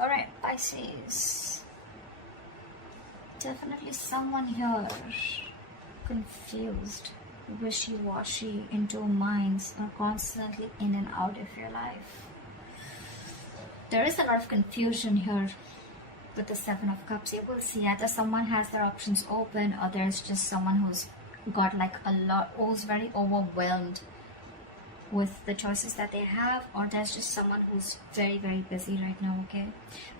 Alright, Pisces. Definitely someone here confused, wishy-washy, into minds, are constantly in and out of your life. There is a lot of confusion here with the Seven of Cups. You will see either someone has their options open, or there's just someone who's got like a lot, who's very overwhelmed with the choices that they have, or there's just someone who's very, very busy right now, okay?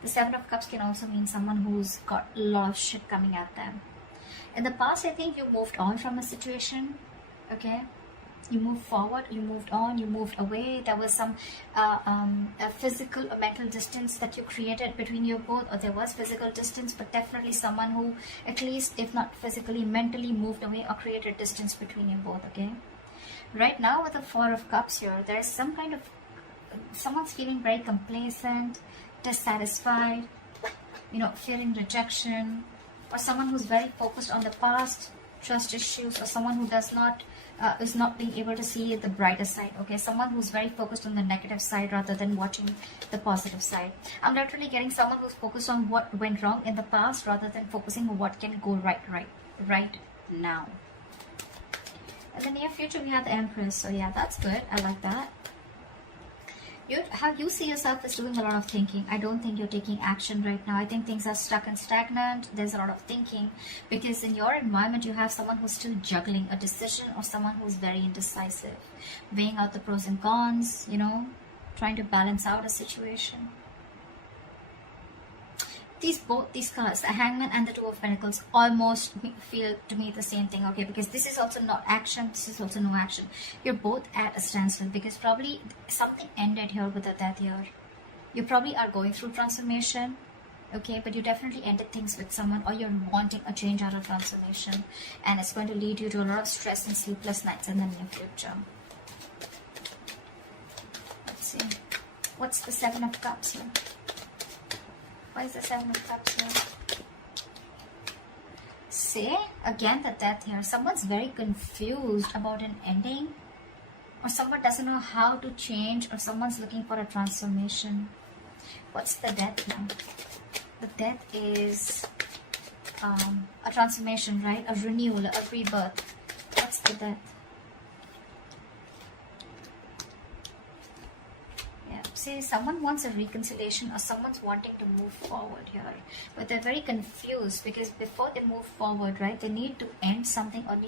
The Seven of Cups can also mean someone who's got a lot of shit coming at them. In the past, I think you moved on from a situation, okay? You moved forward, you moved on, you moved away. There was some a physical or mental distance that you created between you both, or there was physical distance, but definitely someone who, at least if not physically, mentally moved away or created distance between you both, okay? Right now with the Four of Cups here, there's some kind of, someone's feeling very complacent, dissatisfied, you know, fearing rejection, or someone who's very focused on the past, trust issues, or someone who does not, is not being able to see the brighter side, okay? Someone who's very focused on the negative side rather than watching the positive side. I'm literally getting someone who's focused on what went wrong in the past rather than focusing on what can go right now. In the near future, we have the Empress. So yeah, that's good. I like that. How you see yourself is doing a lot of thinking. I don't think you're taking action right now. I think things are stuck and stagnant. There's a lot of thinking because in your environment, you have someone who's still juggling a decision, or someone who's very indecisive, weighing out the pros and cons, you know, trying to balance out a situation. Both these cards, the Hangman and the Two of Pentacles, almost feel to me the same thing, okay? Because this is also not action, this is also no action. You're both at a standstill because probably something ended here with the Death here. You probably are going through transformation, okay? But you definitely ended things with someone, or you're wanting a change out of transformation, and it's going to lead you to a lot of stress and sleepless nights in the near future. Let's see. What's the Seven of Cups here? Why is the Seven of Cups here? Say, again, the Death here. Someone's very confused about an ending, or someone doesn't know how to change, or someone's looking for a transformation. What's the Death now? The Death is a transformation, right? A renewal, a rebirth. What's the Death? Say someone wants a reconciliation, or someone's wanting to move forward here, but they're very confused because before they move forward, right, they need to end something, or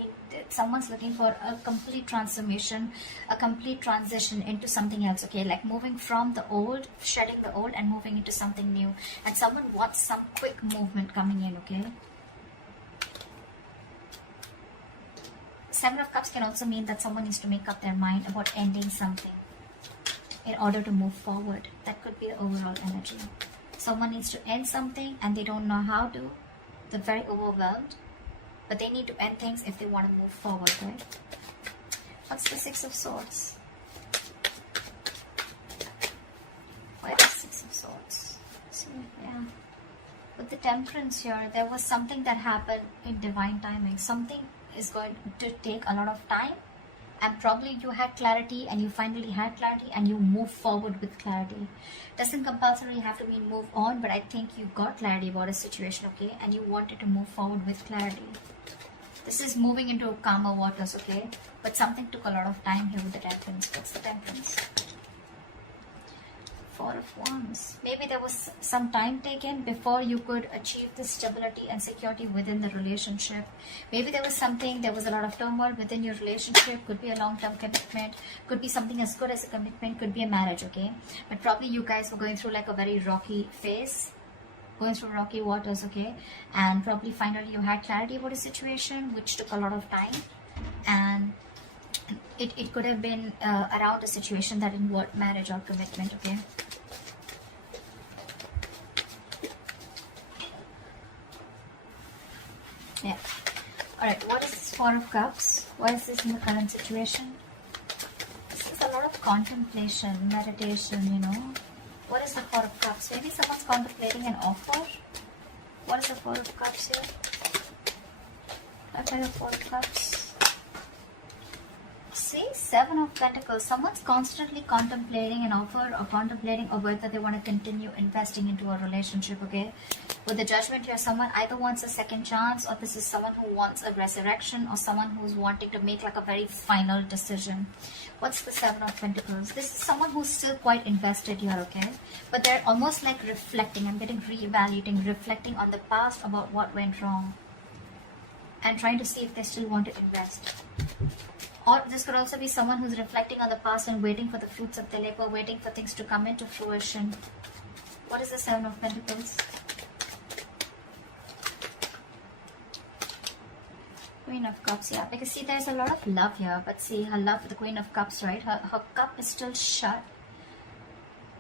someone's looking for a complete transformation, a complete transition into something else, okay? Like moving from the old, shedding the old and moving into something new, and someone wants some quick movement coming in, okay? Seven of Cups can also mean that someone needs to make up their mind about ending something in order to move forward. That could be the overall energy. Someone needs to end something and they don't know how to. They're very overwhelmed, but they need to end things if they want to move forward, right? What's the Six of Swords? Why the Six of Swords? So, yeah. With the Temperance here, there was something that happened in divine timing. Something is going to take a lot of time, and probably you had clarity, and you finally had clarity, and you move forward with clarity. Doesn't compulsorily have to mean move on, but I think you got clarity about a situation, okay, and you wanted to move forward with clarity. This is moving into calmer waters, okay, but something took a lot of time here with the Temperance. What's the Temperance? Four of Wands. Maybe there was some time taken before you could achieve the stability and security within the relationship. Maybe there was a lot of turmoil within your relationship. Could be a long-term commitment, could be something as good as a commitment, could be a marriage, okay? But probably you guys were going through like a very rocky phase, going through rocky waters, okay? And probably finally you had clarity about a situation which took a lot of time, and it could have been around a situation that involved marriage or commitment, okay? Yeah. Alright, what is this Four of Cups? Why is this in the current situation? This is a lot of contemplation, meditation, you know. What is the Four of Cups? Maybe someone's contemplating an offer. What is the Four of Cups here? What kind of Four of Cups? See, Seven of Pentacles. Someone's constantly contemplating an offer or contemplating or whether they want to continue investing into a relationship, okay? With the Judgment here, someone either wants a second chance, or this is someone who wants a resurrection, or someone who's wanting to make like a very final decision. What's the Seven of Pentacles? This is someone who's still quite invested here, okay? But they're almost like reflecting. I'm getting re-evaluating, reflecting on the past about what went wrong, and trying to see if they still want to invest. Or this could also be someone who's reflecting on the past and waiting for the fruits of their labor, waiting for things to come into fruition. What is the Seven of Pentacles? Queen of Cups, yeah. Because see, there's a lot of love here. But see, her love for the Queen of Cups, right? Her cup is still shut.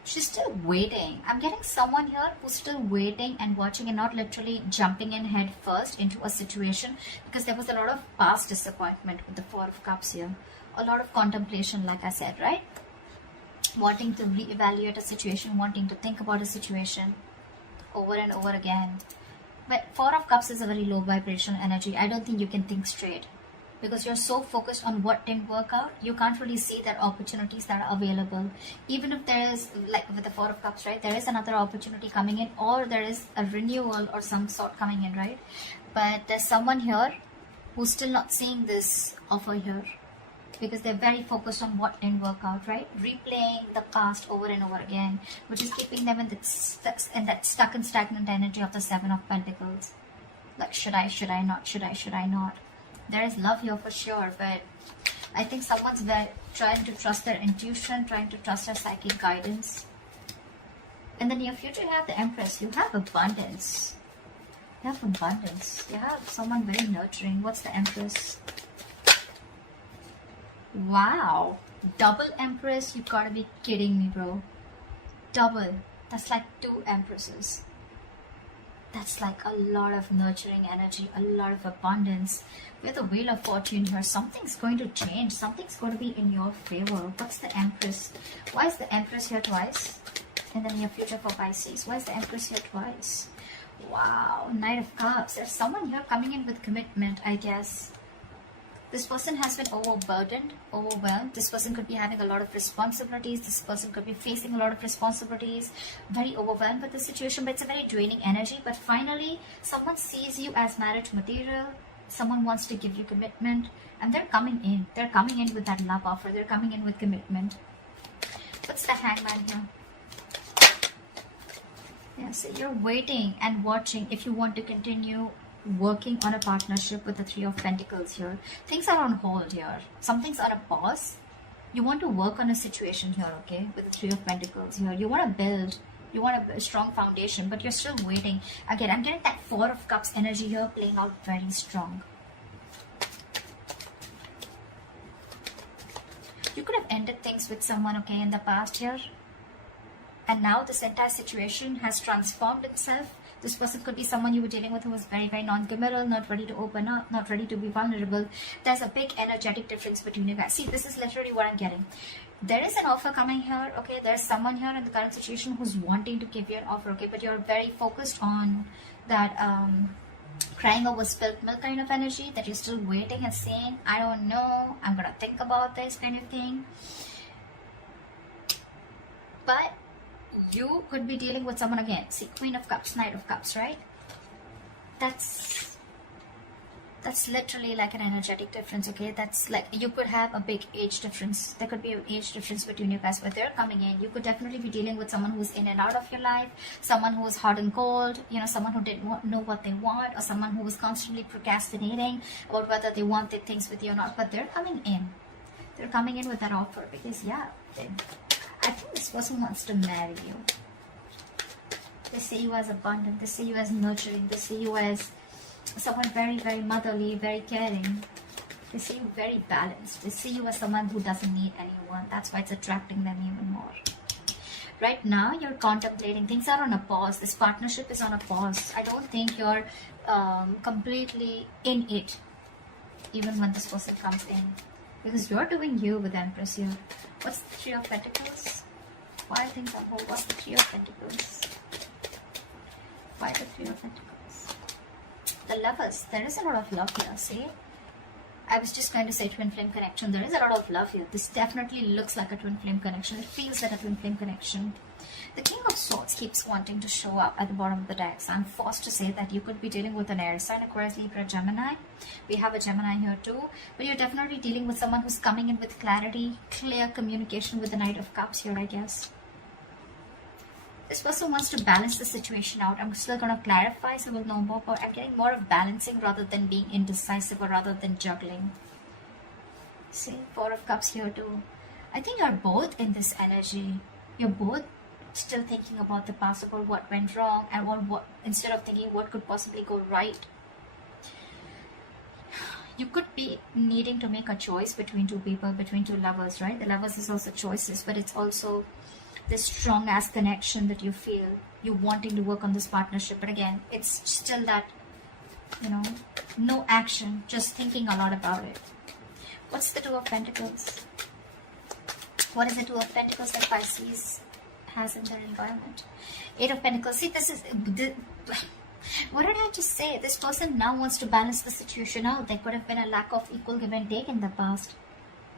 She's still waiting. I'm getting someone here who's still waiting and watching and not literally jumping in head first into a situation, because there was a lot of past disappointment with the Four of Cups here. A lot of contemplation, like I said, right? Wanting to reevaluate a situation, wanting to think about a situation over and over again. But Four of Cups is a very low vibration energy. I don't think you can think straight, because you're so focused on what didn't work out, you can't really see that opportunities that are available. Even if there is, like with the Four of Cups, right, there is another opportunity coming in, or there is a renewal or some sort coming in, right? But there's someone here who's still not seeing this offer here, because they're very focused on what didn't work out, right? Replaying the past over and over again, which is keeping them in that stuck and stagnant energy of the Seven of Pentacles. Like, should I not, should I not? There is love here for sure, but I think someone's trying to trust their intuition, trying to trust their psychic guidance. In the near future, you have the Empress. You have abundance. You have abundance. You have someone very nurturing. What's the Empress? Wow. Double Empress? You gotta be kidding me, bro. Double. That's like 2 Empresses. That's like a lot of nurturing energy, a lot of abundance. With the Wheel of Fortune here, something's going to change. Something's going to be in your favor. What's the Empress? Why is the Empress here twice? In the near future for Pisces. Why is the Empress here twice? Wow, Knight of Cups. There's someone here coming in with commitment, I guess. This person has been overburdened, overwhelmed. This person could be having a lot of responsibilities. This person could be facing a lot of responsibilities. Very overwhelmed with the situation, but it's a very draining energy. But finally, someone sees you as marriage material. Someone wants to give you commitment. And they're coming in. They're coming in with that love offer. They're coming in with commitment. What's the Hangman here? Yeah, so you're waiting and watching if you want to continue working on a partnership with the Three of Pentacles here. Things are on hold here. Something's on a pause. You want to work on a situation here, okay, with the Three of Pentacles here. You want to build. You want a strong foundation, but you're still waiting. Again, I'm getting that Four of Cups energy here playing out very strong. You could have ended things with someone, okay, in the past here. And now this entire situation has transformed itself. This person could be someone you were dealing with who was very, very non-committal, not ready to open up, not ready to be vulnerable. There's a big energetic difference between you guys. See, this is literally what I'm getting. There is an offer coming here, okay? There's someone here in the current situation who's wanting to give you an offer, okay? But you're very focused on that crying over spilled milk kind of energy, that you're still waiting and saying, I don't know, I'm going to think about this kind of thing. But you could be dealing with someone again. See, Queen of Cups, Knight of Cups, right? That's literally like an energetic difference, okay? That's like, you could have a big age difference. There could be an age difference between you guys, but they're coming in. You could definitely be dealing with someone who's in and out of your life, someone who is hot and cold, you know, someone who didn't know what they want, or someone who was constantly procrastinating about whether they wanted things with you or not. But they're coming in. They're coming in with that offer because, yeah, I think this person wants to marry you. They see you as abundant. They see you as nurturing. They see you as someone very, very motherly, very caring. They see you very balanced. They see you as someone who doesn't need anyone. That's why it's attracting them even more. Right now, you're contemplating. Things are on a pause. This partnership is on a pause. I don't think you're completely in it, even when this person comes in. Because you're doing you with Empress here. What's the Three of Pentacles? Why are things on hold? What's the Three of Pentacles? Why the Three of Pentacles? The Lovers. There is a lot of love here, see? I was just going to say twin flame connection. There is a lot of love here. This definitely looks like a twin flame connection. It feels like a twin flame connection. The King of Swords keeps wanting to show up at the bottom of the deck. So I'm forced to say that you could be dealing with an air sign, Aquarius, Libra, Gemini. We have a Gemini here too. But you're definitely dealing with someone who's coming in with clarity, clear communication with the Knight of Cups here, I guess. This person wants to balance the situation out. I'm still going to clarify, so we'll know more. But I'm getting more of balancing rather than being indecisive or rather than juggling. See, Four of Cups here too. I think you're both in this energy. You're both still thinking about the past, about what went wrong, and what instead of thinking what could possibly go right. You could be needing to make a choice between two people, between two lovers, right? The lovers is also choices, but it's also this strong ass connection that you feel, you wanting to work on this partnership. But again, it's still that, you know, no action, just thinking a lot about it. What's the Two of Pentacles? What is the Two of Pentacles that Pisces has in their environment? Eight of Pentacles. See, this is what did I just say? This person now wants to balance the situation out. There could have been a lack of equal give and take in the past.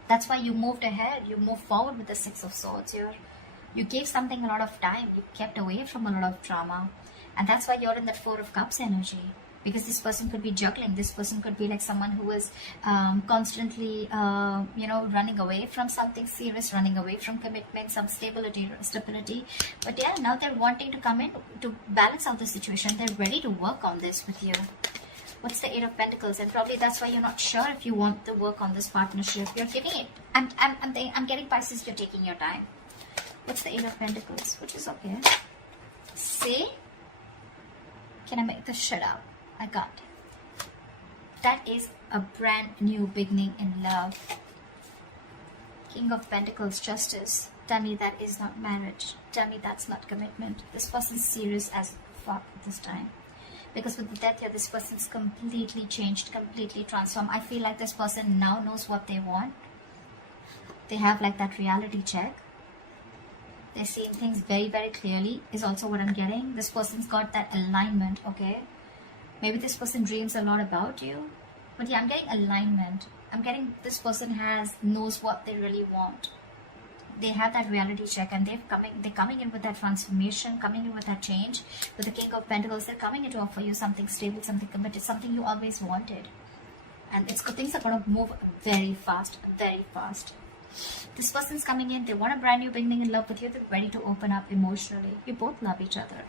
That's why you moved ahead. You moved forward with the Six of Swords here. You gave something a lot of time. You kept away from a lot of drama. And that's why you're in that Four of Cups energy. Because this person could be juggling. This person could be like someone who is constantly, you know, running away from something serious, running away from commitment, some stability. But yeah, now they're wanting to come in to balance out the situation. They're ready to work on this with you. What's the Eight of Pentacles? And probably that's why you're not sure if you want to work on this partnership. You're giving it. I'm getting Pisces, you're taking your time. What's the Eight of Pentacles? Which is okay. See? Can I make this shut up? I got it. That is a brand new beginning in love. King of Pentacles, Justice. Tell me that is not marriage. Tell me that's not commitment. This person's serious as fuck this time. Because with the Death here, this person's completely changed, completely transformed. I feel like this person now knows what they want. They have like that reality check. They're seeing things very, very clearly is also what I'm getting. This person's got that alignment, okay? Maybe this person dreams a lot about you. But yeah, I'm getting alignment. I'm getting this person knows what they really want. They have that reality check and they're coming in with that transformation, coming in with that change. With the King of Pentacles, they're coming in to offer you something stable, something committed, something you always wanted. And things are going to move very fast, very fast. This person's coming in, they want a brand new beginning in love with you, they're ready to open up emotionally. You both love each other.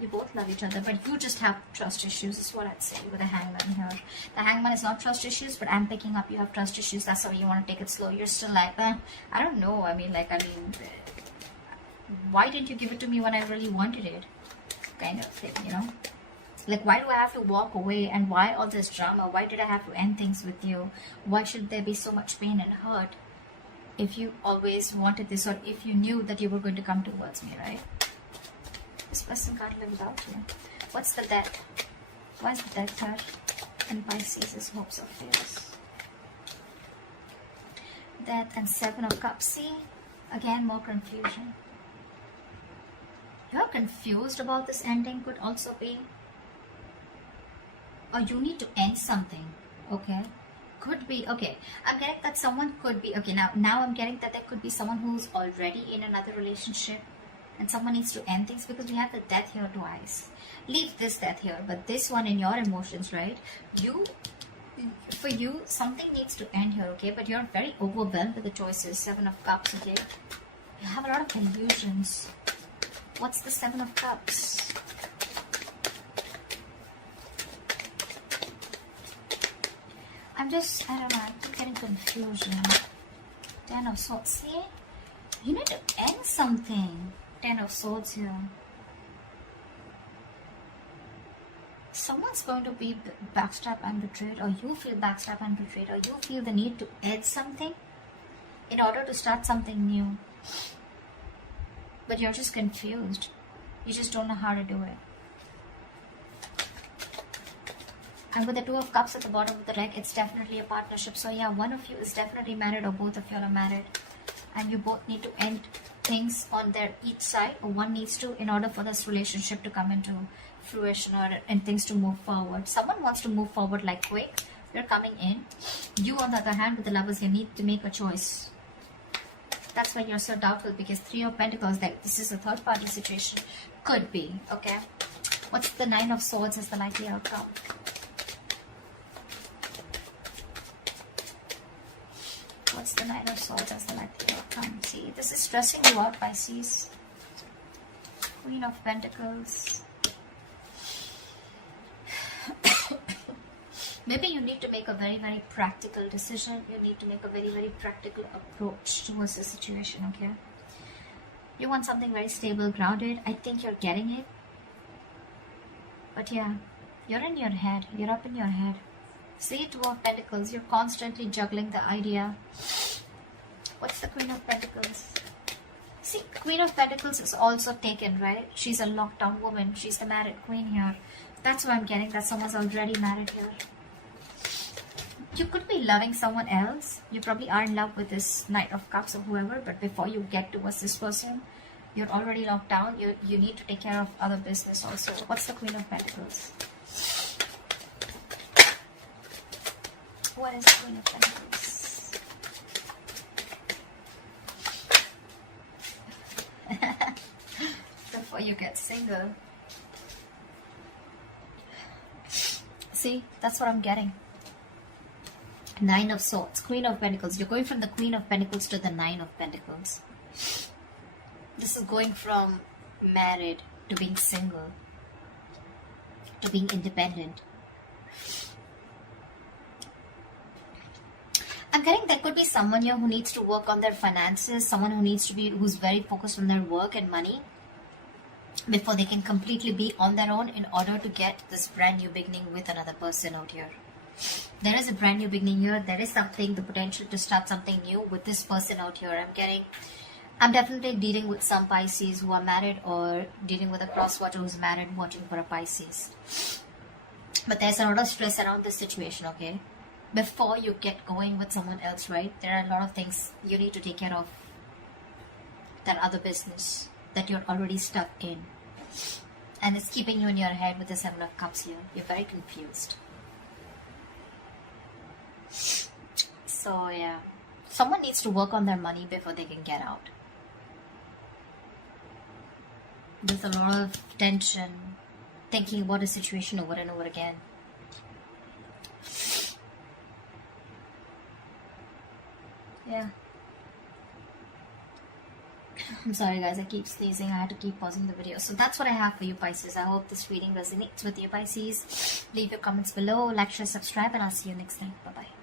You both love each other, but you just have trust issues, is what I'd say with the Hangman here. The Hangman is not trust issues, but I'm picking up you have trust issues. That's why you want to take it slow. You're still like, I don't know. I mean, why didn't you give it to me when I really wanted it? Kind of thing, you know? Like, why do I have to walk away and why all this drama? Why did I have to end things with you? Why should there be so much pain and hurt if you always wanted this, or if you knew that you were going to come towards me, right? This person can't live without you. What's the Death? Why is the Death here? And Pisces' hopes of fears. Death and Seven of Cups. See? Again, more confusion. You're confused about this ending, could also be. Or you need to end something. Okay? Could be. Okay. I'm getting that someone could be. Okay, now I'm getting that there could be someone who's already in another relationship. And someone needs to end things because we have the Death here twice. Leave this Death here, but this one in your emotions, right? For you, something needs to end here, okay? But you're very overwhelmed with the choices. Seven of Cups, okay? You have a lot of illusions. What's the Seven of Cups? I don't know, I keep getting confusion. Ten of Swords, see? You need to end something. Ten of Swords here. Someone's going to be backstabbed and betrayed, or you feel backstabbed and betrayed, or you feel the need to end something in order to start something new. But you're just confused. You just don't know how to do it. And with the Two of Cups at the bottom of the deck, it's definitely a partnership. So yeah, one of you is definitely married, or both of you are married. And you both need to end things on their each side, or one needs to, in order for this relationship to come into fruition, or and things to move forward. Someone wants to move forward like quick, You're coming in. You, on the other hand, with the Lovers, you need to make a choice. That's why you're so doubtful, because Three of Pentacles, that this is a third party situation. Could be, okay? What's the Nine of Swords as the likely outcome? What's the Nine of Swords as the likely outcome? See, this is stressing you out, Pisces. Queen of Pentacles. Maybe you need to make a very, very practical decision. You need to make a very, very practical approach towards the situation, okay? You want something very stable, grounded. I think you're getting it. But yeah, you're in your head. You're up in your head. See, Two of Pentacles. You're constantly juggling the idea. What's the Queen of Pentacles? See, Queen of Pentacles is also taken, right? She's a lockdown woman. She's the married queen here. That's what I'm getting, that someone's already married here. You could be loving someone else. You probably are in love with this Knight of Cups or whoever, but before you get towards this person, you're already locked down. You need to take care of other business also. What's the Queen of Pentacles? What is the Queen of Pentacles? Before you get single. See, that's what I'm getting. Nine of Swords, Queen of Pentacles. You're going from the Queen of Pentacles to the Nine of Pentacles. This is going from married to being single, to being independent. I'm getting there could be someone here who needs to work on their finances, someone who needs to be, who's very focused on their work and money before they can completely be on their own in order to get this brand new beginning with another person out here. There is a brand new beginning here. There is something, the potential to start something new with this person out here. I'm definitely dealing with some Pisces who are married, or dealing with a crosswatcher who's married watching for a Pisces. But there's a lot of stress around this situation, okay? Before you get going with someone else, right? There are a lot of things you need to take care of. That other business that you're already stuck in. And it's keeping you in your head with the Seven of Cups here. You're very confused. So yeah, someone needs to work on their money before they can get out. There's a lot of tension, thinking about a situation over and over again. Yeah. I'm sorry guys, I keep sneezing. I had to keep pausing the video. So that's what I have for you, Pisces. I hope this reading resonates with you, Pisces. Leave your comments below, like, share, subscribe, and I'll see you next time. Bye-bye.